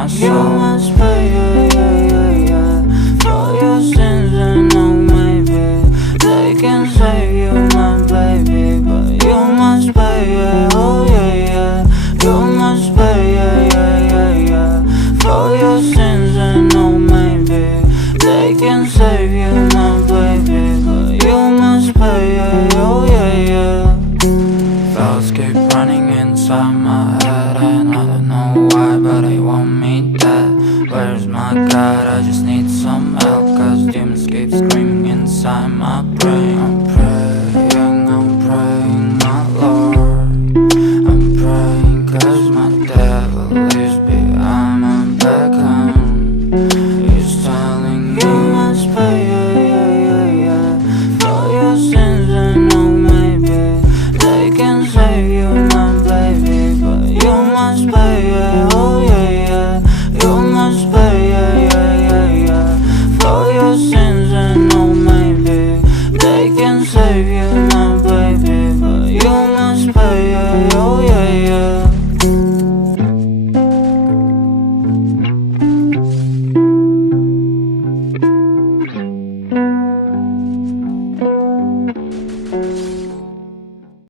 my soul. You must pay, yeah, yeah, yeah, yeah, for your sins, and oh maybe they can save you, my baby, but you must pay, yeah, oh yeah, yeah. You must pay, yeah, yeah, yeah, yeah, for your sins, and oh maybe they can save you, my baby, but you must pay, yeah, oh yeah, yeah. Thoughts keep running inside my head, and I don't know why, but they want me dead. Where's my God? I